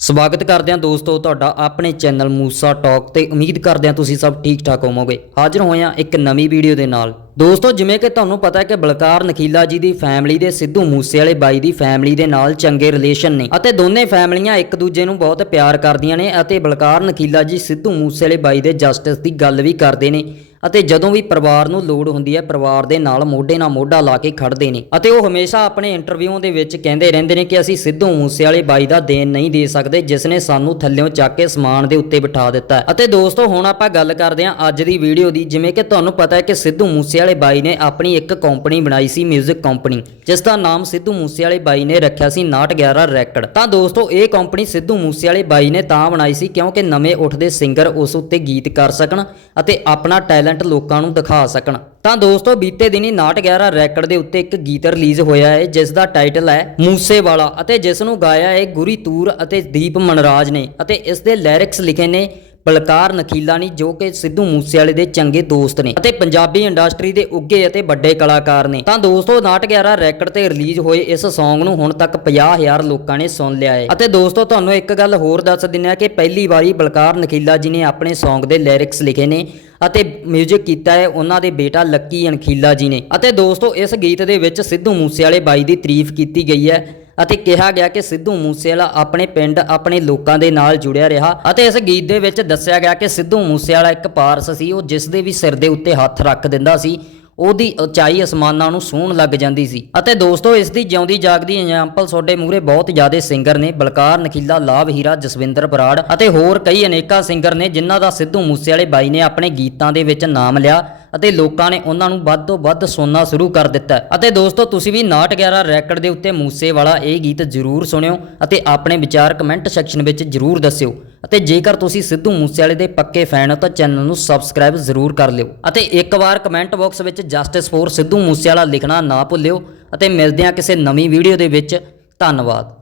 ਸਵਾਗਤ ਕਰਦੇ ਹਾਂ ਦੋਸਤੋ ਤੁਹਾਡਾ ਆਪਣੇ ਚੈਨਲ ਮੂਸਾ ਟਾਕ ਤੇ ਉਮੀਦ ਕਰਦੇ ਹਾਂ ਤੁਸੀਂ ਸਭ ਠੀਕ ਠਾਕ ਹੋਵੋਗੇ। ਹਾਜ਼ਰ ਹੋਏ ਹਾਂ ਇੱਕ ਨਵੀਂ ਵੀਡੀਓ ਦੇ ਨਾਲ। ਦੋਸਤੋ, ਜਿਵੇਂ ਕਿ ਤੁਹਾਨੂੰ ਪਤਾ ਹੈ ਕਿ ਬਲਕਾਰ ਨਖੀਲਾ ਜੀ ਦੀ ਫੈਮਿਲੀ ਦੇ ਸਿੱਧੂ ਮੂਸੇ ਵਾਲੇ ਬਾਈ ਦੀ ਫੈਮਿਲੀ ਦੇ ਨਾਲ ਚੰਗੇ ਰਿਲੇਸ਼ਨ ਨੇ ਅਤੇ ਦੋਨੇ ਫੈਮਲੀਆਂ ਇੱਕ ਦੂਜੇ ਨੂੰ ਬਹੁਤ ਪਿਆਰ ਕਰਦੀਆਂ ਨੇ ਅਤੇ ਬਲਕਾਰ ਨਖੀਲਾ ਜੀ ਸਿੱਧੂ ਮੂਸੇ ਵਾਲੇ ਬਾਈ ਦੇ ਜਸਟਿਸ ਦੀ ਗੱਲ ਵੀ ਕਰਦੇ ਨੇ ਅਤੇ ਜਦੋਂ ਵੀ ਪਰਿਵਾਰ ਨੂੰ ਲੋੜ ਹੁੰਦੀ ਹੈ, ਪਰਿਵਾਰ ਦੇ ਨਾਲ ਮੋਢੇ ਨਾਲ ਮੋਢਾ ਲਾ ਕੇ ਖੜਦੇ ਨੇ ਅਤੇ ਉਹ ਹਮੇਸ਼ਾ ਆਪਣੇ ਇੰਟਰਵਿਊ ਦੇ ਵਿੱਚ ਕਹਿੰਦੇ ਰਹਿੰਦੇ ਨੇ ਕਿ ਅਸੀਂ ਸਿੱਧੂ ਮੂਸੇ ਵਾਲੇ ਬਾਈ ਦਾ ਦੇਣ ਨਹੀਂ ਦੇ ਸਕਦੇ, ਜਿਸ ਨੇ ਸਾਨੂੰ ਥੱਲਿਓਂ ਚੱਕ ਕੇ ਸਮਾਨ ਦੇ ਉੱਤੇ ਬਿਠਾ ਦਿੱਤਾ ਅਤੇ ਦੋਸਤੋ, ਹੁਣ ਆਪਾਂ ਗੱਲ ਕਰਦੇ ਹਾਂ ਅੱਜ ਦੀ ਵੀਡੀਓ ਦੀ, ਜਿਵੇਂ ਕਿ ਤੁਹਾਨੂੰ ਪਤਾ ਹੈ ਕਿ ਸਿੱਧੂ ਮੂਸੇ ਵਾਲੇ ਬਾਈ ਨੇ ਆਪਣੀ ਇੱਕ ਕੰਪਨੀ ਬਣਾਈ ਸੀ 뮤직 ਕੰਪਨੀ, ਜਿਸ ਦਾ ਨਾਮ ਸਿੱਧੂ ਮੂਸੇ ਵਾਲੇ ਬਾਈ ਨੇ ਰੱਖਿਆ ਸੀ 911 ਰੈਕਡ। ਤਾਂ ਦੋਸਤੋ, ਇਹ ਕੰਪਨੀ ਸਿੱਧੂ ਮੂਸੇ ਵਾਲੇ ਬਾਈ ਨੇ ਤਾਂ ਬਣਾਈ ਸੀ ਕਿਉਂਕਿ ਨਵੇਂ ਉੱਠਦੇ ਸਿੰਗਰ ਉਸ ਉੱਤੇ ਗੀਤ ਕਰ ਸਕਣ ਅਤੇ ਆਪਣਾ ਟੈਲੈਂਟ ਲੋਕਾਂ ਨੂੰ ਦਿਖਾ ਸਕਣ। ਤਾਂ ਦੋਸਤੋ, ਬੀਤੇ ਦਿਨੀ 911 ਰੈਕਡ ਦੇ ਉੱਤੇ ਇੱਕ ਗੀਤ ਰਿਲੀਜ਼ ਹੋਇਆ ਹੈ, ਜਿਸ ਦਾ ਟਾਈਟਲ ਹੈ ਮੂਸੇ ਵਾਲਾ ਅਤੇ ਜਿਸ ਨੂੰ ਗਾਇਆ ਹੈ ਗੁਰੀ ਤੂਰ ਅਤੇ ਦੀਪ ਮਨਰਾਜ ਨੇ ਅਤੇ ਇਸ ਦੇ ਲਿਰਿਕਸ ਲਿਖੇ ਨੇ ਬਲਕਾਰ ਨਖੀਲਾ ਨੇ ਜੋ ਕਿ ਸਿੱਧੂ ਮੂਸੇਵਾਲੇ ਦੇ ਚੰਗੇ ਦੋਸਤ ਨੇ ਅਤੇ ਪੰਜਾਬੀ ਇੰਡਸਟਰੀ ਦੇ ਉੱਗੇ ਅਤੇ ਵੱਡੇ ਕਲਾਕਾਰ ਨੇ। ਤਾਂ ਦੋਸਤੋ 911 ਰੈਕਡ ਤੇ ਰਿਲੀਜ਼ ਹੋਏ ਇਸ Song ਨੂੰ ਹੁਣ ਤੱਕ 50000 ਲੋਕਾਂ ਨੇ ਸੁਣ ਲਿਆ ਹੈ। ਅਤੇ ਦੋਸਤੋ, ਤੁਹਾਨੂੰ ਇੱਕ ਗੱਲ ਹੋਰ ਦੱਸ ਦਿੰਦੇ ਆ ਕਿ ਪਹਿਲੀ ਵਾਰੀ ਬਲਕਾਰ ਨਖੀਲਾ ਜੀ ਨੇ ਆਪਣੇ Song ਦੇ ਲਿਰਿਕਸ ਲਿਖੇ ਨੇ ਅਤੇ 뮤직 ਕੀਤਾ ਹੈ, ਉਹਨਾਂ ਦੇ ਬੇਟਾ ਲੱਕੀ ਅਣਖੀਲਾ ਜੀ ਨੇ। ਅਤੇ ਦੋਸਤੋ, ਇਸ ਗੀਤ ਦੇ ਵਿੱਚ ਸਿੱਧੂ ਮੂਸੇਵਾਲੇ ਬਾਈ ਦੀ ਤਾਰੀਫ ਕੀਤੀ ਗਈ ਹੈ। ਅਤੇ ਕਿਹਾ ਗਿਆ ਕਿ ਸਿੱਧੂ ਮੂਸੇਵਾਲਾ ਆਪਣੇ ਪਿੰਡ ਆਪਣੇ ਲੋਕਾਂ ਦੇ ਨਾਲ ਜੁੜਿਆ ਰਿਹਾ ਅਤੇ ਇਸ ਗੀਤ ਦੇ ਵਿੱਚ ਦੱਸਿਆ ਗਿਆ ਕਿ ਸਿੱਧੂ ਮੂਸੇਵਾਲਾ ਇੱਕ ਪਾਰਸ ਸੀ, ਉਹ ਜਿਸ ਦੇ ਵੀ ਸਿਰ ਦੇ ਉੱਤੇ ਹੱਥ ਰੱਖ ਦਿੰਦਾ ਸੀ, ਉਹਦੀ ਉਚਾਈ ਅਸਮਾਨਾਂ ਨੂੰ ਸੂਹਣ ਲੱਗ ਜਾਂਦੀ ਸੀ। ਅਤੇ ਦੋਸਤੋ, ਇਸ ਦੀ ਜਿਉਂਦੀ ਜਾਗਦੀ ਐਗਜ਼ਾਮਪਲ ਤੁਹਾਡੇ ਮੂਹਰੇ ਬਹੁਤ ਜ਼ਿਆਦੇ ਸਿੰਗਰ ਨੇ, ਬਲਕਾਰ, ਨਖੀਲਾ ਲਾਭ ਹੀਰਾ, ਜਸਵਿੰਦਰ ਬਰਾੜ ਅਤੇ ਹੋਰ ਕਈ ਅਨੇਕਾਂ ਸਿੰਗਰ ਨੇ ਜਿਨ੍ਹਾਂ ਦਾ ਸਿੱਧੂ ਮੂਸੇਵਾਲੇ ਬਾਈ ਨੇ ਆਪਣੇ ਗੀਤਾਂ ਦੇ ਵਿੱਚ ਨਾਮ ਲਿਆ। ਅਤੇ ਲੋਕਾਂ ਨੇ ਉਹਨਾਂ ਨੂੰ ਵੱਧ ਤੋਂ ਵੱਧ ਸੁਣਨਾ ਸ਼ੁਰੂ ਕਰ ਦਿੱਤਾ। ਅਤੇ ਦੋਸਤੋ, ਤੁਸੀਂ ਵੀ 911 ਰੈਕਡ ਦੇ ਉੱਤੇ ਮੂਸੇ ਵਾਲਾ ਇਹ ਗੀਤ ਜ਼ਰੂਰ ਸੁਣਿਓ ਅਤੇ ਆਪਣੇ ਵਿਚਾਰ ਕਮੈਂਟ ਸੈਕਸ਼ਨ ਵਿੱਚ ਜ਼ਰੂਰ ਦੱਸਿਓ। ਅਤੇ ਜੇਕਰ ਤੁਸੀਂ ਸਿੱਧੂ ਮੂਸੇਵਾਲੇ ਦੇ ਪੱਕੇ ਫੈਨ ਹੋ, ਤਾਂ ਚੈਨਲ ਨੂੰ ਸਬਸਕ੍ਰਾਈਬ ਜ਼ਰੂਰ ਕਰ ਲਿਓ। ਅਤੇ ਇੱਕ ਵਾਰ ਕਮੈਂਟ ਬਾਕਸ ਵਿੱਚ ਜਸਟਿਸ ਫੋਰ ਸਿੱਧੂ ਮੂਸੇਵਾਲਾ ਲਿਖਣਾ ਨਾ ਭੁੱਲਿਓ। ਅਤੇ ਮਿਲਦੇ ਹਾਂ ਕਿਸੇ ਨਵੀਂ ਵੀਡੀਓ ਦੇ ਵਿੱਚ। ਧੰਨਵਾਦ।